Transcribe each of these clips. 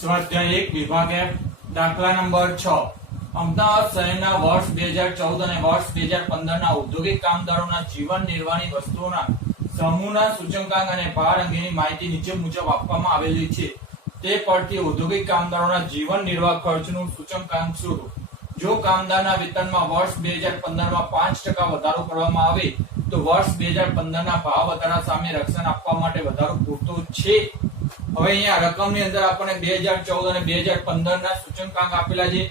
સ્વાધ્યાય 1 વિભાગ F દાખલા નંબર 6 અમદાવાદ શહેરના વર્ષ 2014 અને વર્ષ 2015 ના ઔદ્યોગિક કામદારોના જીવન નિર્વાહની વસ્તુઓના સમૂહના સૂચકાંક અને ભાર અંગેની માહિતી નીચે મુજબ આપવામાં આવેલી છે. તે પરથી ઔદ્યોગિક કામદારોના જીવન નિર્વાહ ખર્ચનું સૂચકાંક શોધો. જો કામદારના વેતનમાં વર્ષ 2015 માં 5% વધારો કરવામાં આવે તો વર્ષ 2015 ના ભાવ વધારા સામે રક્ષણ આપવા માટે વધારો પૂરતો છે. હવે અહીંયા રકમની અંદર આપણને 2014 અને 2015 ના સૂચકાંક આપેલા છે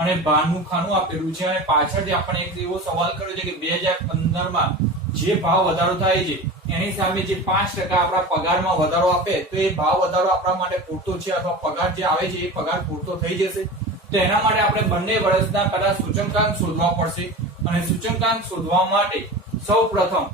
અને ભારનું ખાનું આપેલું છે અને પાછળથી આપણને એક એવો સવાલ કર્યો છે કે 2015 માં જે ભાવ વધારો થાય છે એની સામે જે 5% આપણા પગારમાં વધારો આપે તો એ ભાવ વધારો આપણા માટે પૂરતો છે અથવા પગાર જે આવે છે એ પગાર પૂરતો થઈ જશે. તો એના માટે આપણે બંને વર્ષના પહેલા સૂચકાંક શોધવા પડશે અને સૂચકાંક શોધવા માટે સૌપ્રથમ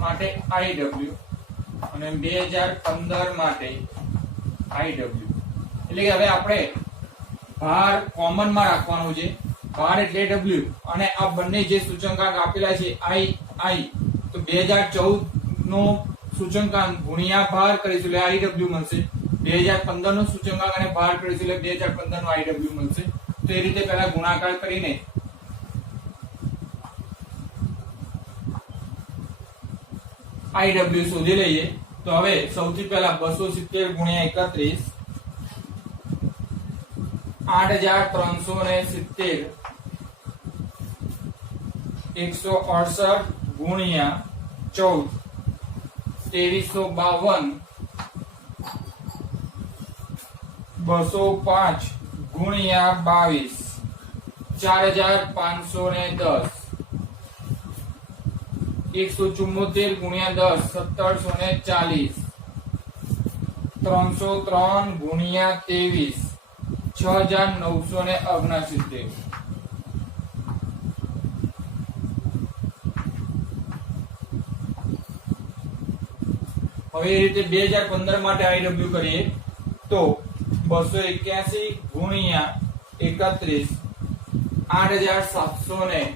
માટે IW અને 2015 માટે IW એટલે કે હવે આપણે ભાર કોમન માં રાખવાનો છે. ભાર એટલે W અને આ બંને જે સૂચકાંક આપેલા છે I તો 2014 નો સૂચકાંક ગુણ્યા ભાર કરીશું એટલે IW મળશે. 2015 નો સૂચકાંક અને ભાર કરીશું એટલે 2015 નો IW મળશે. તો એ રીતે પહેલા ગુણાકાર કરીને IW શોધી લઈએ. તો હવે સૌથી પહેલા 270 ગુણ્યા 31 8370 168 ગુણ્યા 14 2352 205 ગુણ્યા 22 4510 174 ગુણ્યા 10 1740 303 ગુણ્યા 23 6969. હવે એ રીતે 2015 માટે IW કરીએ તો 281 ગુણ્યા 31 8711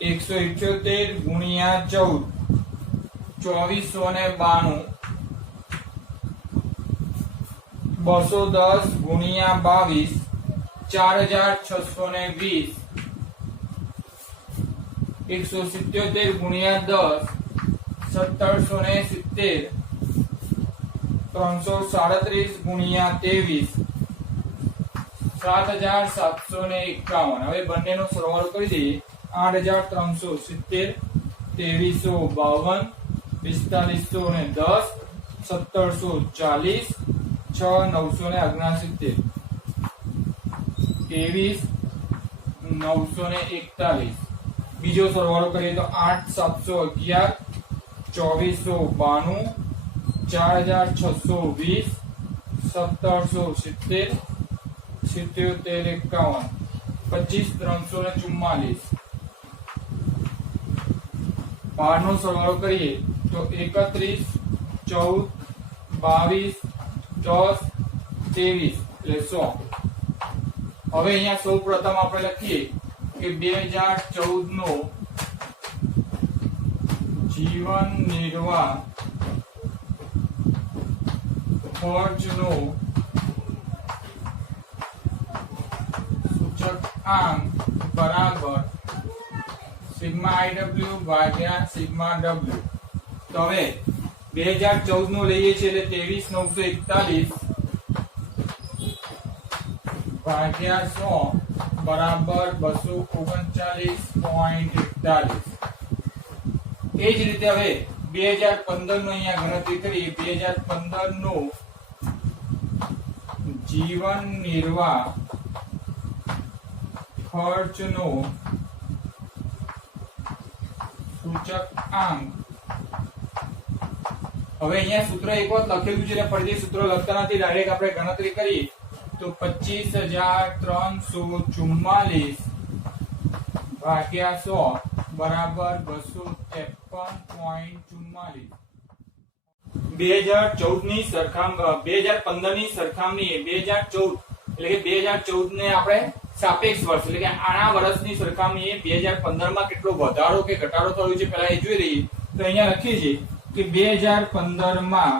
178 ગુણ્યા 14 2492 210 ગુણ્યા 22 4620 177 ગુણ્યા 10 1770 337 ગુણ્યા 23 7751. હવે બંનેનો સરવાળો કરી દઈએ. 8370 2352 4510 1740 6969 23941. બીજો સરવાળો કરીએ તો 8711 2492 4620 1770 7751 25344. ભારનો સરવાળો કરીએ તો 31 14 22 10 23 એટલે 100. હવે અહીંયા સૌપ્રથમ આપણે લખીએ કે 2014 નો જીવન નિર્વાહ ખર્ચનો સૂચકાંક બરાબર સિગ્મા IW ભાગ્યા સિગ્મા W. તો હવે 2014 નો લઈએ છીએ એટલે 23941 ભાગ્યા 100 બરાબર 239.41. એ જ રીતે હવે 2015 નો અહીંયા ગણતરી કરીએ. 2015 નો જીવન નિર્વાહ ખર્ચનો સૂચકાંક. હવે અહીંયા સૂત્ર એક વખત લખેલું છે એટલે ફરીથી સૂત્ર લખતા નથી, ડાયરેક્ટ આપણે ગણતરી કરીએ તો 25344 ભાગ્યા 100 બરાબર 253.44. 2014 ની સરખામણી 2015 ની સરખામણીએ 2014 એટલે કે 2014 ને આપણે સાપેક્ષ વર્ષ એટલે કે આના વર્ષની સરખામણીએ 2015 માં કેટલો વધારો કે ઘટાડો થયો છે પહેલા એ જોઈ લઈએ. તો અહીંયા લખીએ છીએ કે 2015 માં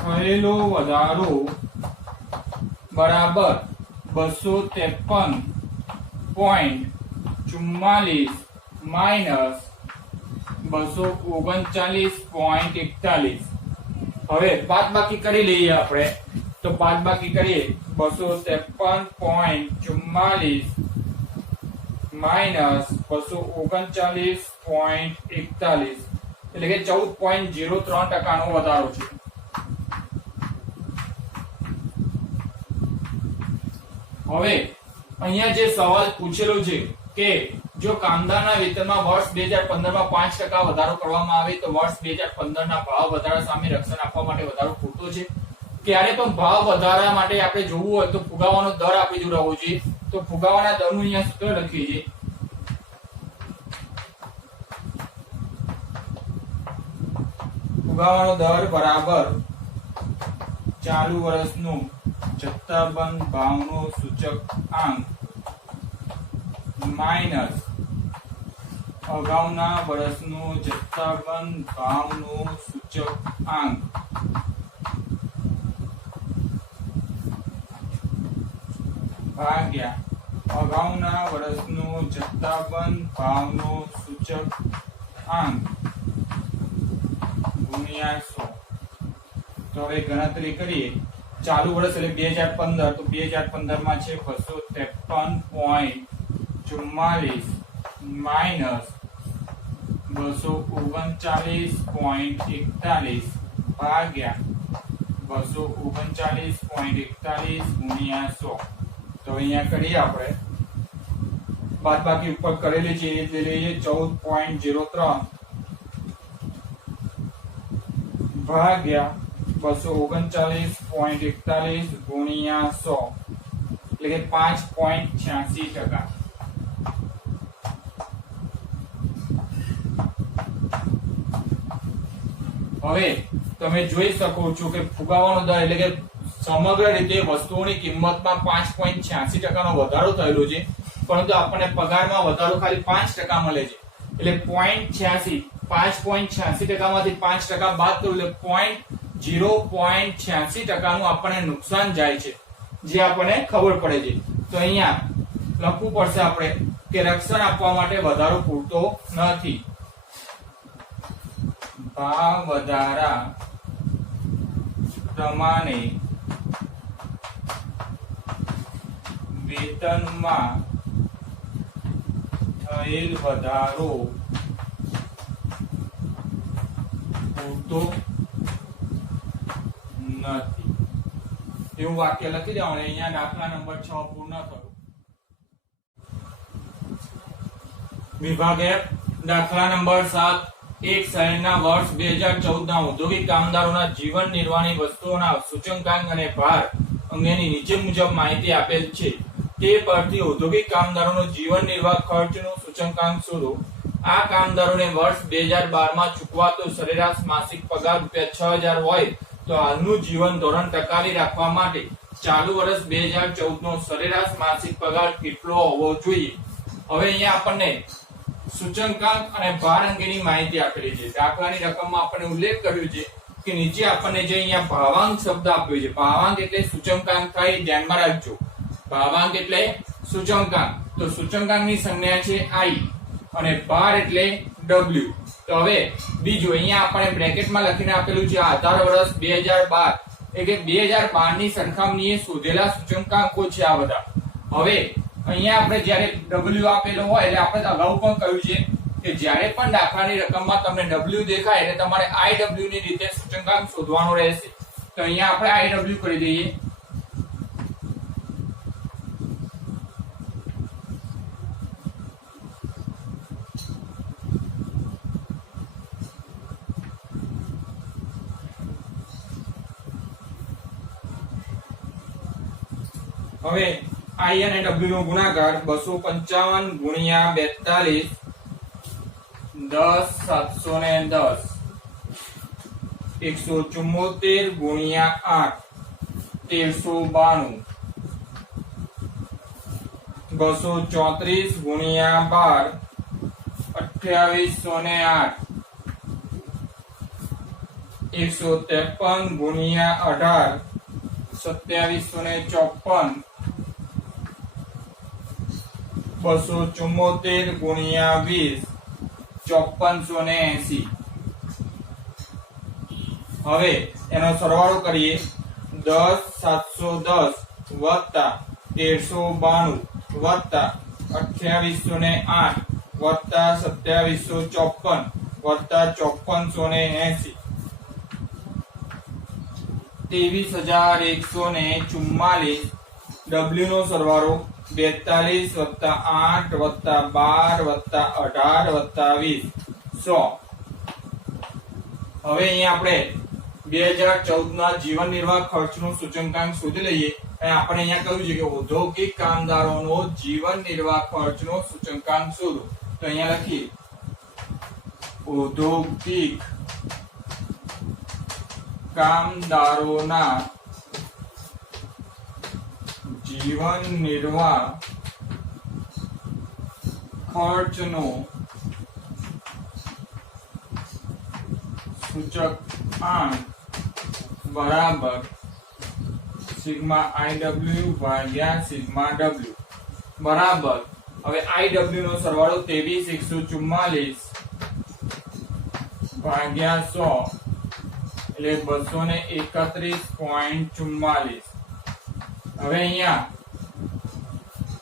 થયેલો વધારો બરાબર 253.44 માઈનસ 239.41. હવે બાદબાકી કરી લઈએ આપણે. તો બાદબાકી કરીએ 253.44 માઈનસ 239.41 એટલે કે 14.03% નો વધારો છે. હવે અહીંયા જે સવાલ પૂછેલો છે કે જો કામદારના વેતનમાં વર્ષ 2015 માં 5% વધારો કરવામાં આવે તો વર્ષ 2015 ના ભાવ વધારા સામે રક્ષણ આપવા માટે વધારો પૂરતો છે. ક્યારે પણ ભાવ વધારા માટે આપણે જોવું હોય તો ફુગાવાનો દર આપણી જોડે હોવો જોઈએ. તો ફુગાવાના દરનું અહીંયા સૂત્ર લખીએ છીએ. ફુગાવાનો દર બરાબર ચાલુ વર્ષનું જથ્થાબંધ ભાવનો સૂચકાંક માઈનસ અગાઉના વર્ષનો જથ્થાબંધ ભાવનો સૂચકાંક ભાગ્યા અગાઉના વર્ષનો જથ્થાબંધ ભાવનો સૂચકાંક ગુણ્યા 100. તો હવે ગણતરી કરીએ. ચાલુ વર્ષ એટલે 2015 તો 2015 માં છે 253.44 માઈનસ 239.41 ભાગ્યા 239.41 ગુણ્યા 100. તો અહીંયા કરીએ આપણે બાદબાકી ઉપર કરેલી છે એ લઈએ 14.03 ભાગ્યા 239.41 ગુણ્યા 100 એટલે કે 5.86%. હવે તમે જોઈ શકો છો કે ફુગાવાનો દર એટલે કે સમગ્ર રીતે વસ્તુઓની કિંમતમાં 5.86% નો વધારો થયેલો છે, પરંતુ આપણને પગારમાં વધારો ખાલી 5% મળે છે. એટલે 0.86 5.86% માંથી 5% બાદ કરો એટલે 0.86% નું આપણને નુકસાન જાય છે, જે આપણને ખબર પડે છે. તો અહીંયા લખવું પડશે આપણે કે રક્ષણ આપવા માટે વધારો પૂરતો નથી. ભાવ વધારા પ્રમાણે વેતનમાં થયેલ વધારો પૂરતો નથી. એવું વાક્ય લખી દેવાનું. અહીંયા દાખલા નંબર 6 પૂર્ણ કરો. વિભાગ F દાખલા નંબર 7 એક શહેરના વર્ષ 2014 ના ઔદ્યોગિક કામદારોના જીવન નિર્વાહની વસ્તુઓના સૂચકાંક અને ભાર અંગેની નીચે મુજબ માહિતી આપેલ છે. તે પરથી ઔદ્યોગિક કામદારોનો જીવન નિર્વાહ ખર્ચનો સૂચકાંક શોધો. આ કામદારોને વર્ષ 2012 માં ચૂકવાતો સરેરાશ માસિક પગાર ₹6000 હોય તો હાલનું જીવન ધોરણ ટકાવી રાખવા માટે ચાલુ વર્ષ 2014 નો સરેરાશ માસિક પગાર કેટલો હોવો જોઈએ. હવે અહીંયા આપણને સૂચકાંક અને ભાર અંગેની માહિતી આપેલી છે. દાખલાની રકમમાં આપણને ઉલ્લેખ કર્યો છે કે નીચે આપણને જે અહીંયા ભાવાંક શબ્દ આપ્યો છે, ભાવાંક એટલે સૂચકાંક થાય, ધ્યાનમાં રાખજો. ભાવાંક એટલે સૂચકાંક. તો સૂચકાંકની સંજ્ઞા છે I અને ભાર એટલે W. તો હવે બીજું અહીંયા આપણે બ્રેકેટમાં લખીને આપેલું છે આધાર વર્ષ 2012 એટલે કે 2012 ની સરખામણીએ શોધેલા સૂચકાંકો છે આ બધા. હવે અહીંયા આપણે જ્યારે W આપેલો હોય એટલે આપણે અગાઉ પણ કહ્યું છે કે જ્યારે પણ દાખલાની રકમમાં તમને W દેખાય એટલે તમારે IW ની રીતે સૂચકાંક શોધવાનો રહેશે. તો અહીંયા આપણે IW કરી દઈએ. હવે I અને W નો ગુણાકાર 255 ગુણ્યા 42 10 710 174 ગુણ્યા 8 1392 234 ગુણ્યા 12 2808 153 ગુણ્યા 18 2754 274 ગુણ્યા 20 5480 હવે એનો સરવાળો કરીએ 10710 વત્તા 1392 વત્તા 2808 વત્તા 2754 વત્તા 5480 23144 W નો સરવાળો 42 વત્તા 8 વત્તા 12 વત્તા 18 વત્તા 20 100 હવે અહીંયા આપણે 2014 ના જીવન નિર્વાહ ખર્ચનો સૂચકાંક શોધી લઈએ અને આપણે અહીંયા કહ્યું છે કે ઔદ્યોગિક કામદારોનો જીવન નિર્વાહ ખર્ચનો સૂચકાંક શોધો તો અહીંયા લખીએ ઔદ્યોગિક કામદારોના જીવન નિર્વાહ ખર્ચનો સૂચકાંક બરાબર સિગ્મા IW ભાગ્યા સિગ્મા W બરાબર હવે IW નો સરવાળો 23144 ભાગ્યા 100 એટલે 231.44 હવે અહીંયા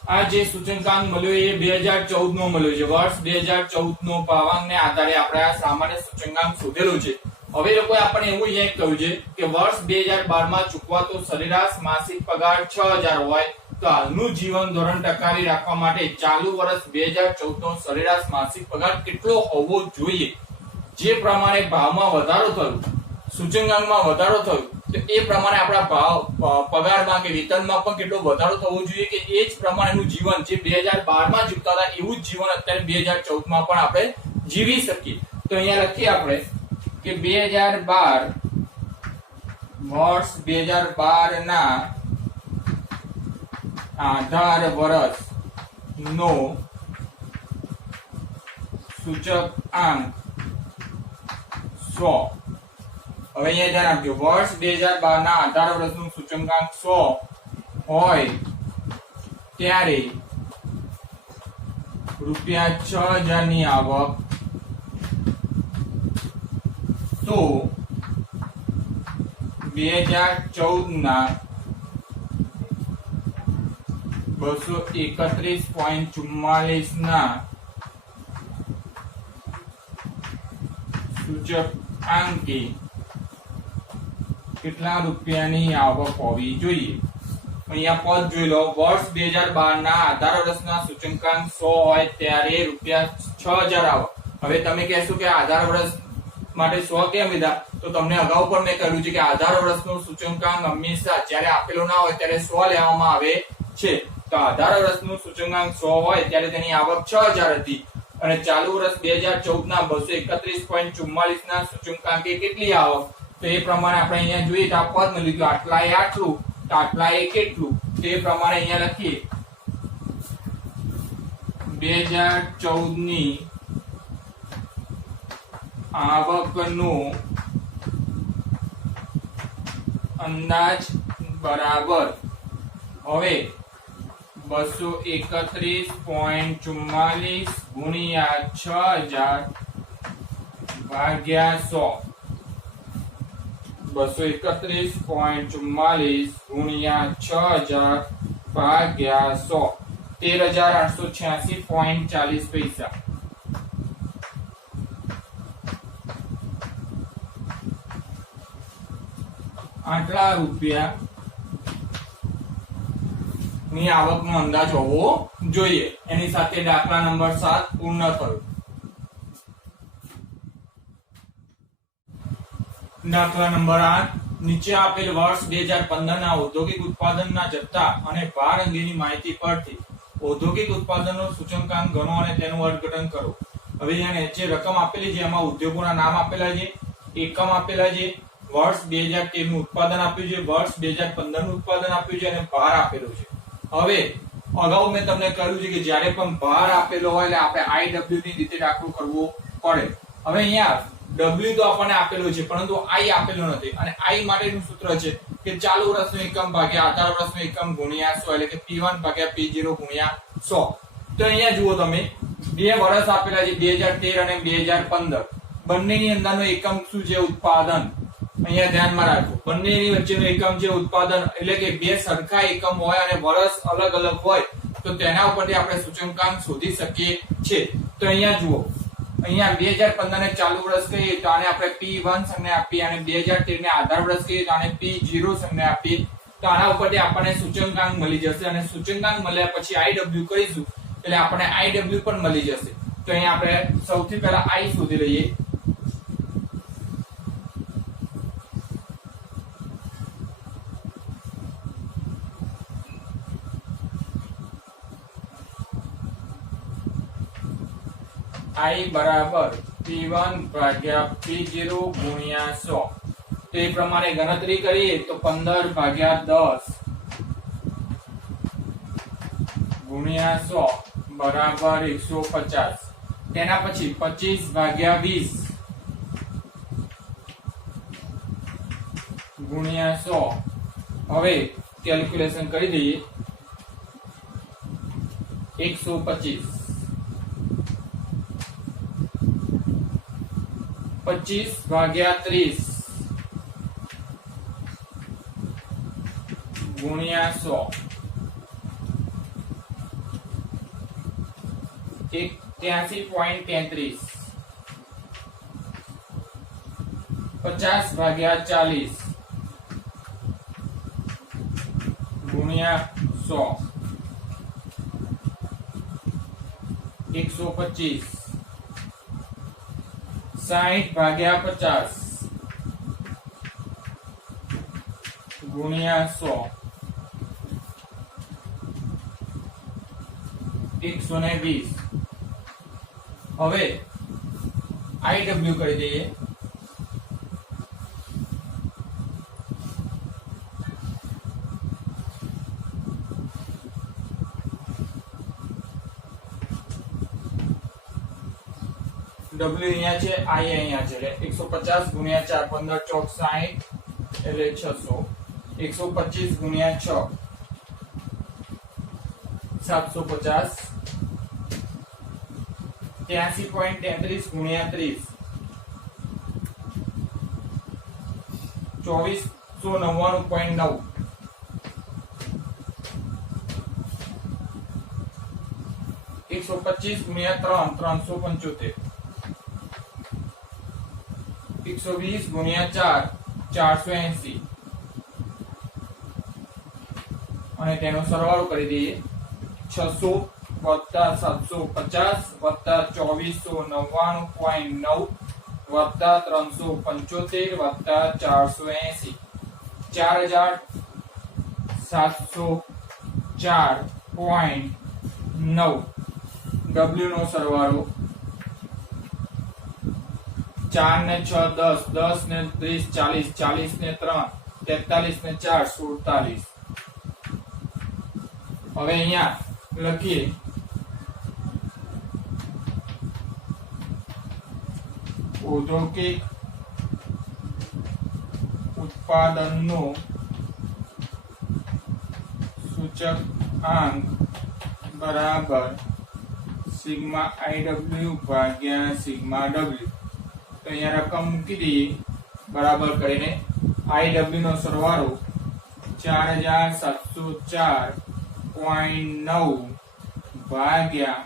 આ જે સૂચકાંક મળ્યો એ 2014 નો મળ્યો છે વર્ષ 2014 નો પાવાંગને આધારે આપણે આ સામાન્ય સૂચકાંક શોધેલું છે હવે લોકોએ આપણને એવું અહીંયા કહ્યું છે કે વર્ષ 2012 માં ચૂકવાતો સરેરાશ માસિક પગાર 6000 હોય તો હાલનું જીવન ધોરણ ટકાવી રાખવા માટે ચાલુ વર્ષ 2014 નો સરેરાશ માસિક પગાર કેટલો હોવો જોઈએ જે પ્રમાણે ભાવમાં વધારો થયો સૂચકાંકમાં વધારો થયો તો એ પ્રમાણે આપણા ભાવ પગારમાં કે વેતનમાં પણ કેટલો વધારો થવો જોઈએ કે એ જ પ્રમાણેનું જીવન જે 2012 માં જીવતા હતા એવું જ જીવન અત્યારે 2014 માં પણ આપણે જીવી શકીએ તો અહીંયા લખીએ આપણે કે 2012 વર્ષ 2012 ના આધાર વર્ષ નો સૂચકાંક 100 હવે અહીંયા ધ્યાન આપજો વર્ષ 2012 ના આધાર વર્ષનું સૂચકાંક 100 હોય ત્યારે રૂપિયા 6000 ની આવક તો 2014 ના 231.44 ના સૂચકાંકે કેટલા રૂપિયાની આવક હોવી જોઈએ અહીંયા પદ જોઈ લો વર્ષ 2012 ના આધાર વર્ષના સૂચકાંક 100 હોય ત્યારે રૂપિયા 6000 આવક હવે તમે કહેશો કે આધાર વર્ષ માટે 100 કેમ લીધા તો તમને અગાઉ પણ મેં કહ્યું છે કે આધાર વર્ષનો સૂચકાંક હંમેશા જ્યારે આપેલો ના હોય ત્યારે 100 લેવામાં આવે છે તો આધાર વર્ષનું સૂચકાંક 100 હોય ત્યારે તેની આવક 6000 હતી અને ચાલુ વર્ષ 2014 ના 231.44 ના સૂચકાંકે કેટલી આવક તો એ પ્રમાણે આપણે અહીંયા જોઈએ તો આ પદ ને લીધું આટલાએ આટલું તો આટલાએ કેટલું તે પ્રમાણે અહીંયા લખીએ 2014 ની આવકનો અંદાજ બરાબર હવે 231.44 ગુણ્યા 6000 ભાગ્યા 100 231.44 ગુણ્યા 6000 ભાગ્યા 100 13886.40 પૈસા આટલા રૂપિયા ની આવકનો અંદાજ હોવો જોઈએ એની સાથે દાખલા નંબર 7 પૂર્ણ થયો દાખલા નંબર 8 નીચે આપેલ વર્ષ 2015 ના ઔદ્યોગિક ઉત્પાદનના જથ્થા અને ભાર અંગેની માહિતી પરથી ઔદ્યોગિક ઉત્પાદનનો સૂચકાંક ગણો અને તેનું અર્થઘટન કરો હવે અહીંયા જે રકમ આપેલી છે એમાં ઉદ્યોગોના નામ આપેલા છે એકમ આપેલા છે વર્ષ 2013 નું ઉત્પાદન આપ્યું છે, વર્ષ 2015 નું ઉત્પાદન આપ્યું છે અને ભાર આપેલો છે. હવે અગાઉ મેં તમને કહ્યું છે કે જ્યારે પણ ભાર આપેલો હોય એટલે આપણે આઈડબ્લ્યુ ની રીતે દાખલો કરવો પડે. હવે અહીંયા ડબલ્યુ તો આપણને આપેલું છે પરંતુ આઈ આપેલું નથી અને આઈ માટેનું સૂત્ર છે કે ચાલુ વર્ષનો એકમ ભાગ્યા આધાર વર્ષનો એકમ ગુણ્યા 100 એટલે કે P1 ભાગ્યા P0 ગુણ્યા 100. તો અહીંયા જુઓ તમે બે વર્ષ આપેલા છે 2013 અને 2015. બંનેની અંદરનો એકમ શું છે? ઉત્પાદન. અહીંયા ધ્યાનમાં રાખો બંનેની વચ્ચેનો એકમ છે ઉત્પાદન એટલે કે બે સરખા એકમ હોય અને વર્ષ અલગ અલગ હોય તો તેના ઉપરથી આપણે સૂચકાંક શોધી શકીએ છીએ. તો અહીંયા જુઓ અહીંયા 2015 ને ચાલુ વર્ષ કહીએ તો આને આપણે P1 સંજ્ઞા આપીએ અને 2013 ને આધાર વર્ષ કહીએ તો આને P0 સંજ્ઞા આપીએ તો આના ઉપરથી આપણને સૂચકાંક મળી જશે અને સૂચકાંક મળ્યા પછી IW કહીશું એટલે આપણને IW પણ મળી જશે. તો અહીંયા આપણે સૌથી પહેલા I શોધી લઈએ. I બરાબર P1 ભાગ્યા P0 ગુણ્યા 100. તો એ પ્રમાણે ગણતરી કરીએ તો 15 ભાગ્યા 10 ગુણ્યા 100 બરાબર 150. તેના પછી 25 ભાગ્યા 20 ગુણ્યા 100. હવે કેલ્ક્યુલેશન કરી દઈએ 125. 25 ભાગ્યા 30 ગુણ્યા 100 83.33. 50 ભાગ્યા 40 ગુણ્યા 100 125. 60 ભાગ્યા 50 ગુણ્યા 100 120. હવે IW કરી દઈએ. W અહીંયા છે, I અહીંયા છે એટલે 150 ગુણ્યા 4 15 ચોક 60 એટલે 600. 125 ગુણ્યા 6 750. 83.33 ગુણ્યા 30 2499.9. 125 ગુણ્યા 3 375. 120 ગુણ્યા 4 480 અને તેનો સરવાળો કરી દઈએ 600 વત્તા 750 વત્તા 2499.9 વત્તા 375 વત્તા 480 4704.9. W નો સરવાળો 4 ને 6 10 10 ને 30 40 40 ને 3 43 ને 4 47. હવે અહીંયા લખીએ ઔદ્યોગિક ઉત્પાદનનો સૂચકાંક બરાબર સિગ્મા IW ભાગ્યા સિગ્મા W. તો અહીંયા રકમ મૂકી દઈએ બરાબર કરીને IW નો સરવાળો 4704.9 ભાગ્યા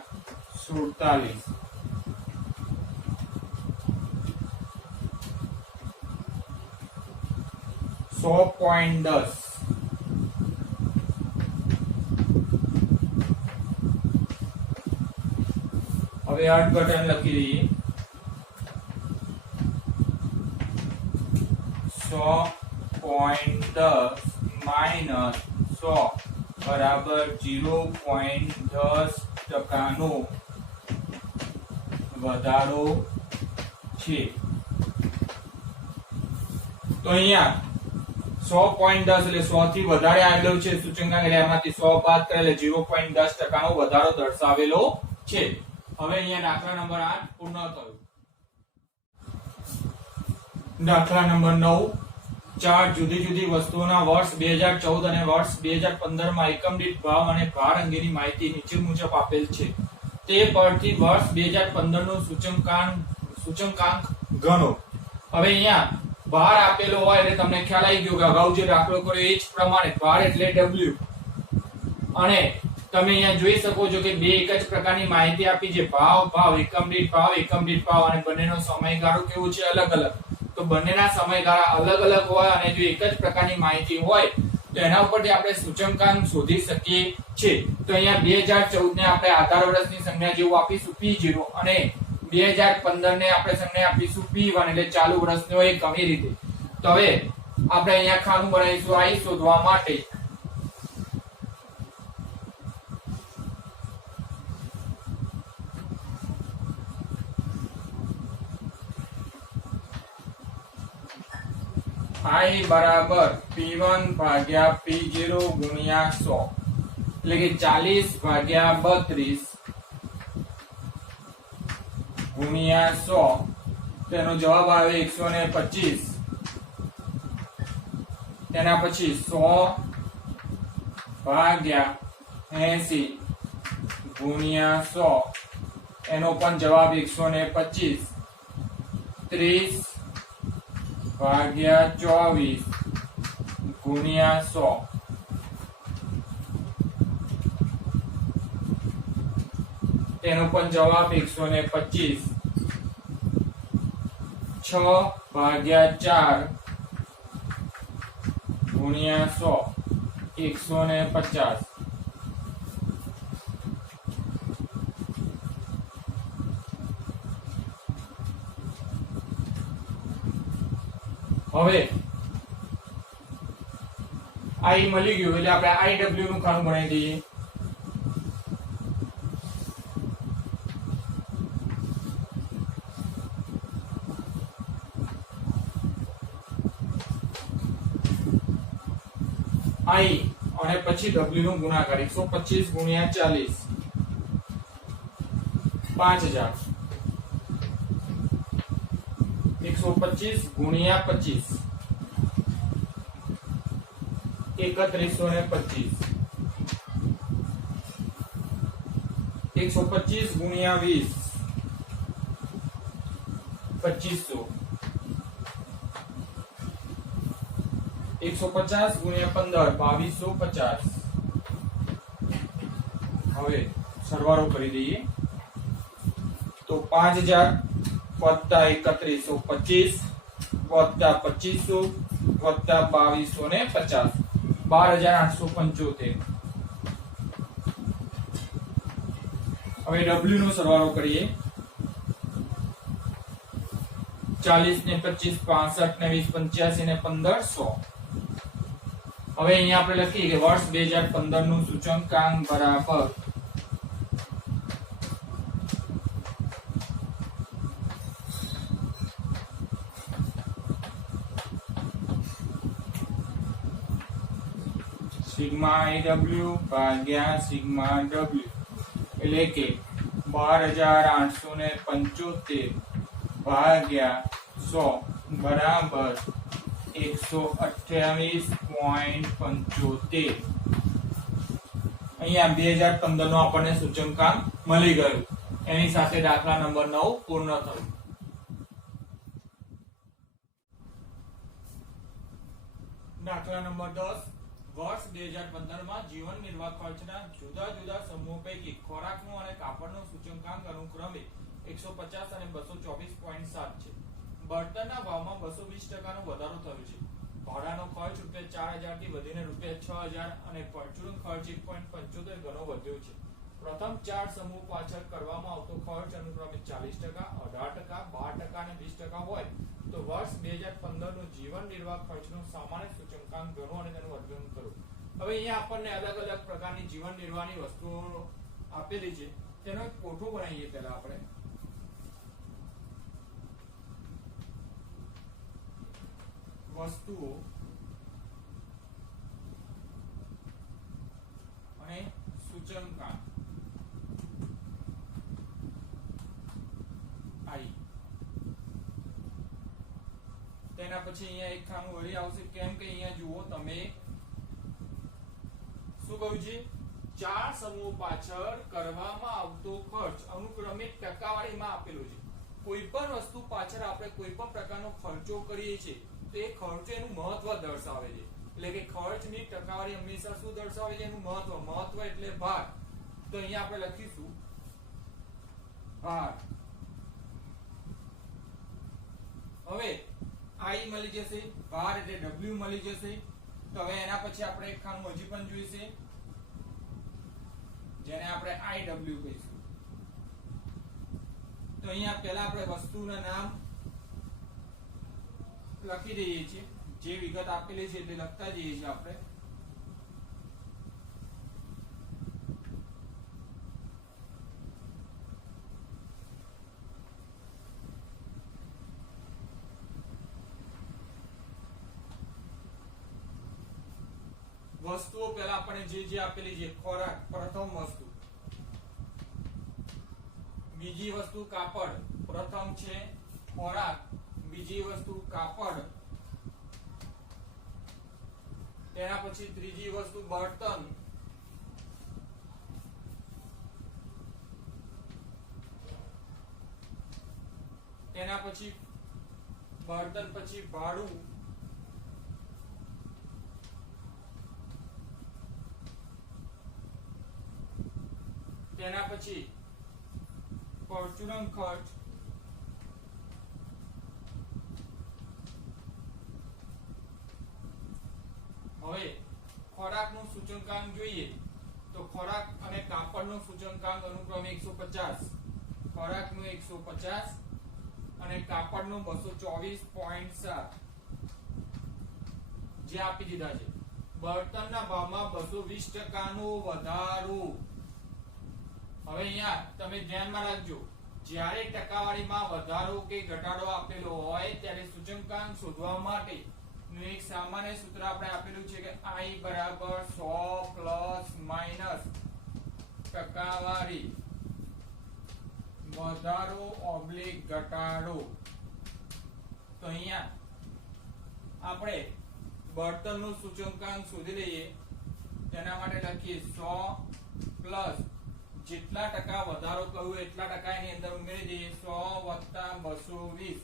47 100.10. હવે અર્થઘટન લખી દઈએ 100.10 માઇનસ 100 બરાબર 0.10% નો વધારો છે. તો તો અહીંયા 100.10 એટલે 100 થી વધારે આવેલો છે સૂચકાંક, એટલે એમાંથી 100 બાદ કરે એટલે 0.10% નો વધારો દર્શાવેલો છે. હવે અહીંયા દાખલા નંબર 8 પૂર્ણ થયો. દાખલા નંબર 9, ચાર જુદી જુદી વસ્તુઓના વર્ષ 2014 અને વર્ષ 2015 માં એકમ દીઠ ભાવ અને ભાર અંગેની માહિતી નીચે મુજબ આપેલ છે. તે પરથી વર્ષ 2015 નું સૂચકાંક ગણો. હવે અહીંયા ભાર આપેલો હોય એટલે તમને ખ્યાલ આવી ગયો કે અગાઉ જે દાખલો કર્યો એ જ પ્રમાણે ભાર એટલે W, અને તમે અહીંયા જોઈ શકો છો કે બે એક જ પ્રકારની માહિતી આપી છે, ભાવ એકમ દીઠ ભાવ, અને બંનેનો સમયગાળો કેવો છે, અલગ અલગ. તો બંનેના સમયગાળા અલગ અલગ હોય અને જો એક જ પ્રકારની માહિતી હોય તો એના ઉપરથી આપણે સૂચકાંક શોધી શકીએ છીએ. તો અહીંયા 2014 ને આપણે આધાર વર્ષની સંજ્ઞા જેવું આપીશું P0, અને 2015 ને આપણે સંજ્ઞા આપીશું P1, એટલે ચાલુ વર્ષનો એકમ. એ રીતે તો હવે આપણે અહીંયા ખાનું બનાવીશું I શોધવા માટે. I બરાબર P1 ભાગ્યા P0 ગુણ્યા 100, એટલે કે 40 ભાગ્યા 32 ગુણ્યા 100, તેનો જવાબ આવે 125. તેના પછી 100 ભાગ્યા 80 ગુણ્યા 100, એનો પણ જવાબ 125. 30 ભાગ્યા 24 ગુણ્યા 100, તેનો પણ જવાબ 125. 6 ભાગ્યા 4 ગુણ્યા 100, 150. હવે I મળી ગયું એટલે આપણે IW નું ખાનું બનાવી દઈએ. I અને પછી W નો ગુણાકાર 125 ગુણ્યા 40 5000, 125 ગુણ્યા 25 3125, 125 ગુણ્યા 20 2500, 150 ગુણ્યા 15 2250. હવે સરવાળો કરી દઈએ તો 5000 વત્તા 3125 વત્તા 2500 વત્તા 2250, 12875. હવે W નો સરવાળો કરીએ. 40 ને 25 65 ને 20 85 ને 15 100. હવે અહીંયા આપણે લખીએ કે વર્ષ 2015 નું સૂચકાંક બરાબર સિગ્મા IW ભાગ્યા સિગ્મા W, એટલે કે 12875 ભાગ્યા 100 બરાબર 128.75. અહીંયા 2015 નો આપણને સૂચકાંક મળી ગયું. એની સાથે દાખલા નંબર 9 પૂર્ણ થયો. દાખલા નંબર 10, વર્ષ 2015 માં જીવન નિર્વાહ ખર્ચના જુદા જુદા સમૂહો પૈકી ખોરાકનું અને કાપડનું સૂચકાંક અનુક્રમે 150 અને 224.7 છે. બળતણના ભાવમાં 220% નો વધારો થયો છે. ભાડાનો ખર્ચ ₹4000 થી વધીને ₹6000 અને પરચુરણ ખર્ચ 1.75 ગણો વધ્યો છે. પ્રથમ ચાર સમૂહ પાછળ કરવામાં આવતો ખર્ચ અનુક્રમે 40%, 18%, 12% અને 20% હોય તો વર્ષ 2015 નો જીવન નિર્વાહ ખર્ચનો સામાન્ય સૂચકાંક ગણો અને તેનું વર્ગીકરણ કરો. હવે અહીંયા આપણને અલગ અલગ પ્રકારની જીવન નિર્વાહની વસ્તુઓ આપેલી છે, તેનો એક કોઠો બનાવીએ. પહેલા આપણે વસ્તુઓ અને સૂચકાંક આઈ. તેના પછી અહીંયા એક ખાનું વળી આવશે, કેમ કે અહીંયા જુઓ તમે શું કહ્યું છે, ચાર સમૂહ પાછળ કરવામાં આવતો ખર્ચ અનુક્રમે ટકાવારીમાં આપેલો છે. કોઈ પણ વસ્તુ પાછળ આપણે કોઈ પણ પ્રકારનો ખર્ચો કરીએ છીએ તો એ ખર્ચો એનું મહત્વ દર્શાવે છે. એટલે કે ખર્ચની ટકાવારી હંમેશા શું દર્શાવે છે, એનું મહત્વ. મહત્વ એટલે ભાર. તો અહીંયા આપણે લખીશું ભાર. હવે I મળી જશે, ભાર એટલે W મળી જશે. તો હવે એના પછી આપણે એક ખાનું હજી પણ જોઈશે, જેને આપણે IW કહીશું. તો અહીંયા પહેલા આપણે વસ્તુના નામ લખી દઈએ છીએ, જે વિગત આપેલી છે એટલે લખતા જઈએ છીએ આપણે. વસ્તુઓ પહેલા આપણે જે આપેલી છે, ખોરાક પ્રથમ વસ્તુ, બીજી વસ્તુ કાપડ. પ્રથમ છે ખોરાક, બીજી વસ્તુ કાપડ, તેના પછી ત્રીજી વસ્તુ બર્તન, તેના પછી બર્તન પછી ભાડું, તેના પછી પરચુરણ ખર્ચ, હવે ખોરાકનું સૂચકાંક જોઈએ તો ખોરાક અને કાપડનું સૂચકાંક અનુક્રમે 150, ખોરાકનું 150 અને કાપડનું 224.7 જે આપી દીધા છે. બર્તનના ભાવમાં 220% નો વધારો. હવે અહીંયા તમે ધ્યાનમાં રાખજો, જ્યારે ટકાવારીમાં વધારો કે ઘટાડો આપેલો હોય ત્યારે સૂચકાંક શોધવા માટે નું એક સામાન્ય સૂત્ર આપણે આપેલું છે કે I બરાબર 100 પ્લસ માઈનસ ટકાવારી વધારો ઓબ્લિક ઘટાડો. તો અહીંયા આપણે બર્તનનું સૂચકાંક શોધી લઈએ. તેના માટે લખીએ 100 પ્લસ જેટલા ટકા વધારો કહ્યું એટલા ટકા એની અંદર ઉમેરી દઈએ. 100 + 220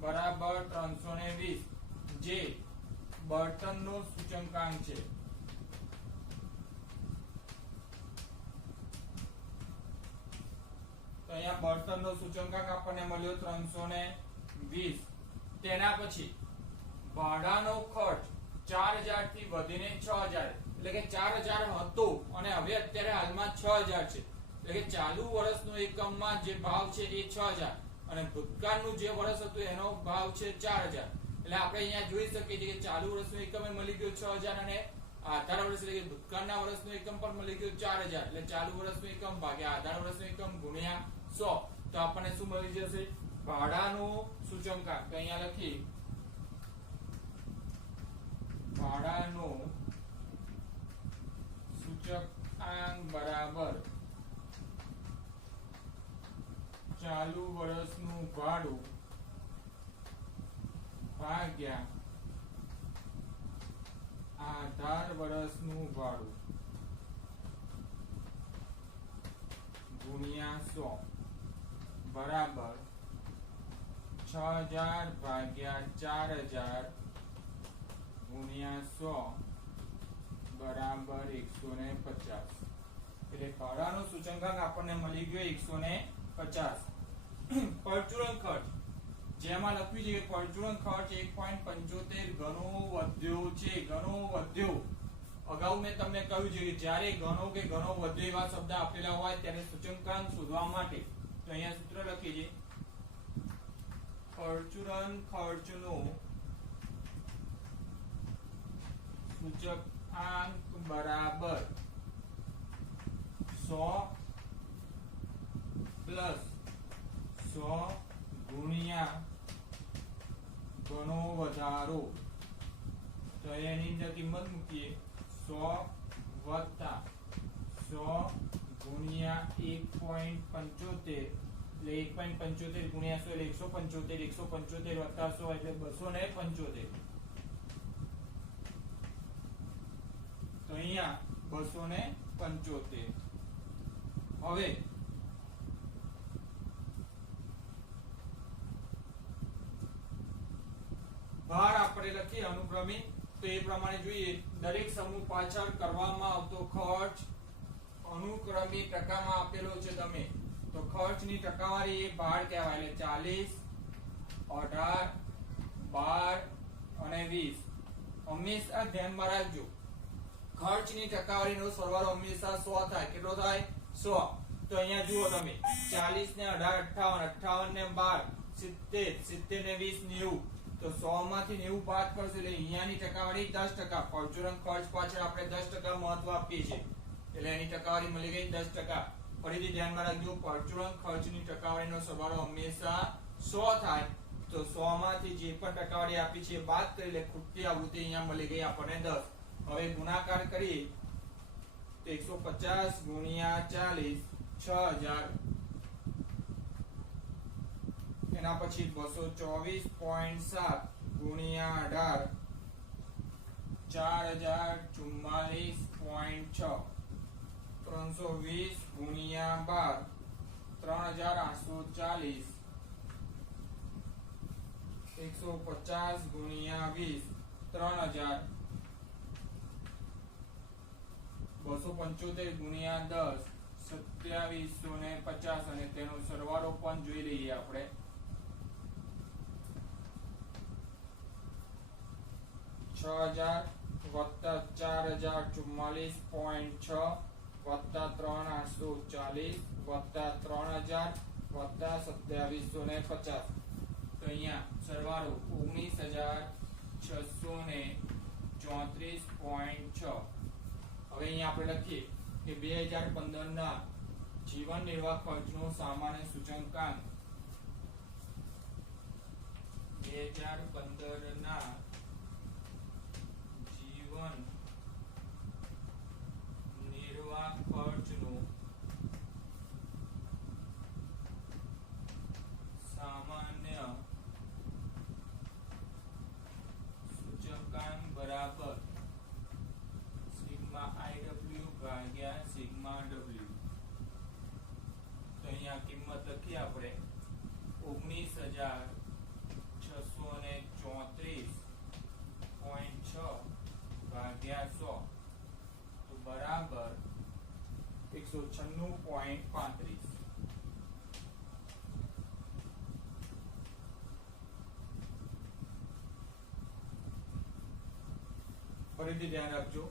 બરાબર 320, જે બર્તનનો સૂચકાંક છે. તો અહીંયા બર્તનનો સૂચકાંક આપણને મળ્યો 320. તેના પછી ભાડાનો ખર્ચ 4000 થી વધીને 6000, એટલે કે 4000 હતો અને હવે અત્યારે હાલમાં 6000 છે. એટલે કે ચાલુ વર્ષનો એકમમાં જે ભાવ છે એ 6000 અને ભૂતકાળનું જે વર્ષ હતું એનો ભાવ છે 4000. એટલે આપણે અહીંયા જોઈ શકીએ છીએ કે ચાલુ વર્ષનો એકમ મળી ગયો 6000 અને આધાર વર્ષ એટલે કે ભૂતકાળના વર્ષનો એકમ પણ મળી ગયો 4000. એટલે ચાલુ વર્ષનો એકમ ભાગ્યા આધાર વર્ષનો એકમ ગુણ્યા 100. તો આપણને શું મળી જશે? ભાડાનો સૂચકાંક. તો અહીંયા લખી ભાડાનો સૂચકાંક બરાબર ચાલુ વર્ષનું ભાડું ભાગ્યા આધાર વર્ષનું ભાડું ગુણ્યા 100 બરાબર 6000 ભાગ્યા 4000 ગુણ્યા 100 બરાબર 150. એટલે ભાડાનો સૂચકાંક આપણને મળી ગયો 150. પરચુરણ ખર્ચ, જેમાં લખ્યું છે કે પરચુરણ ખર્ચ 1.75 ગણો વધ્યો છે. ગણો વધ્યો. અગાઉ મેં તમને કહ્યું છે કે જ્યારે ગણો કે ગણો વધ્યો એવા શબ્દ આપેલા હોય ત્યારે સૂચકાંક શોધવા માટે તો અહીંયા સૂત્ર લખીએ છીએ પરચુરણ ખર્ચનો સૂચકાંક બરાબર 100 પ્લસ 100 ગુણ્યા ઘણો વધારો એની અંદર કિંમત મૂકીએ 100 વત્તા 100 ગુણ્યા 1.75 એટલે 1.75 ગુણ્યા 100 એટલે 175 વત્તા 100 એટલે 275 તો અહીંયા 275 હવે ભાર આપણે લખીએ અનુક્રમિક તો એ પ્રમાણે જોઈએ દરેક સમૂહ પાછળ કરવામાં આવતો ખર્ચ અનુક્રમિક ટકામાં આપેલો છે તમે તો ખર્ચની ટકાવારી એ ભાર કહેવાય એટલે 40 18 12 અને 20 હંમેશા ધ્યાનમાં રાખજો ખર્ચની ટકાવારીનો સરવાળો હંમેશા 100 થાય કેટલો થાય 100 તો અહીંયા જુઓ તમે 40 ને 18 58 ને 12 70 ને 20 90 તો 100 માંથી 90 બાદ કરશો એટલે અહીંયાની ટકાવારી 10% પરચુરણ ખર્ચ પાછળ આપણે 10% મહત્વ આપીએ છીએ એટલે એની ટકાવારી મળી ગઈ 10%. ફરીથી ધ્યાનમાં રાખજો પરચુરણ ખર્ચની ટકાવારીનો સરવાળો હંમેશા 100 થાય તો 100 માંથી જે પણ ટકાવારી આપી છે બાદ કરી એટલે ખૂટતી આવૃત્તિ અહીંયા મળી ગઈ આપણને 10. હવે ગુણાકાર કરીએ તો 150 ગુણ્યા 40 6000 એના પછી 224.7 ગુણ્યા 18 4044.6 320 ગુણ્યા 12 3840 150 ગુણ્યા 20 3000 275 ગુણ્યા 10 2750 અને તેનો સરવાળો પણ જોઈ લઈએ આપણે 6000 વત્તા 4044.6 વત્તા 3840 વત્તા 3000 વત્તા 2750 તો અહીંયા સરવાળો 19634.6 હવે અહીંયા આપણે લખીએ કે 2015 ના જીવન નિર્વાહ ખર્ચનો સામાન્ય સૂચકાંક 2015 ના જીવન નિર્વાહ ખર્ચનો સામાન્ય સૂચકાંક બરાબર સિગ્મા IW ભાગ્યા સિગ્મા W. તો અહીંયા કિંમત લખીએ આપણે 19634.6 ભાગ્યા 100 તો બરાબર 196.35. ફરીથી ધ્યાન રાખજો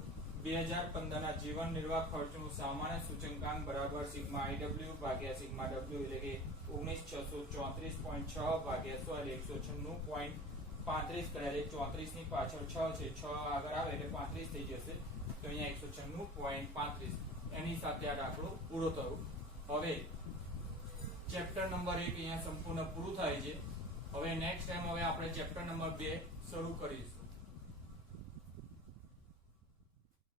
2015 ના જીવન નિર્વાહ ખર્ચનું સામાન્ય સૂચકાંક બરાબર સિગ્મા IW ભાગ્યા સિગ્મા W એટલે કે 19634.6 ભાગ્યા 100 એટલે 196.35 કર્યા એટલે 34 ની પાછળ 6 છે 6 આગળ આવે એટલે 35 થઈ જશે તો અહીંયા 196.35 એની સાથે આ દાખલો પૂરો થયો. હવે ચેપ્ટર નંબર 1 અહીંયા સંપૂર્ણ પૂરું થાય છે. હવે નેક્સ્ટ ટાઈમ હવે આપણે ચેપ્ટર નંબર 2 શરૂ કરીશું.